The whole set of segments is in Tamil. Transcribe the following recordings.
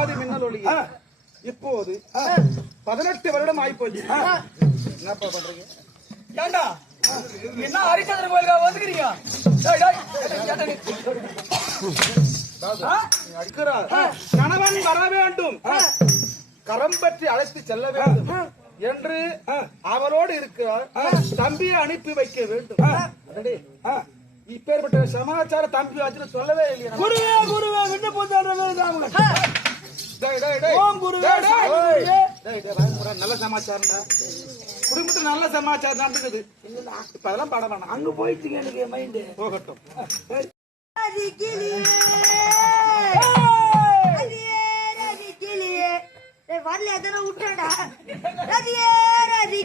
ஆதி மின்னல் ஒளி. இப்போது பதினெட்டு வருடம் ஆயிப்போச்சு. என்னப்பா பண்றீங்க? ஏண்டா? என்ன ஹரிச்சந்திரன் கோயிலுக்கா வந்துக்கிறீங்க? கணவன் வர வேண்டும். கரம் பற்றி அழைத்து செல்ல வேண்டும். என்று அவரோடு இருக்கிறார். தம்பியை அனுப்பி வைக்க வேண்டும். இப்பேற்பட்ட சமாச்சார தம்பி வச்சு சொல்லவே இல்லையா. குருவே குருவே விண்ணப்பம் ஓம் நல்ல சமாச்சாரம்டா. குடும்பத்துல நல்ல சமாச்சாரம் நடந்துக்குது இப்ப அதெல்லாம் பாட வேணாம். அங்க போயிடுச்சுங்க எனக்கு மைண்டு போகட்டும். வரல எதனா விட்டாடா ரதியே ரதி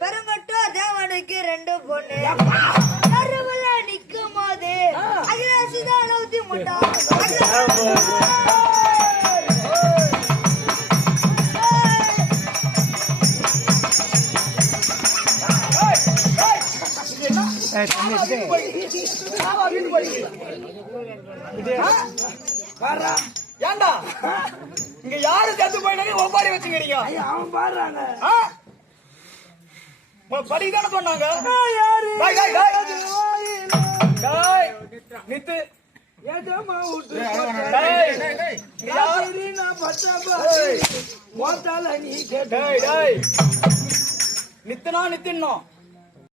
பெருங்கட்டோ தேவனுக்கு ரெண்டு பொண்ணு ஏண்டா இங்க யாரு செத்து போயினாங்க ஒப்பாரி வச்சுக்கிறீங்க அவன் பாடுறாங்க ஆ? சொன்னாங்க யாரு நித்து ஏதமா விட்டு நீ நித்துனா நித்தின்னோம்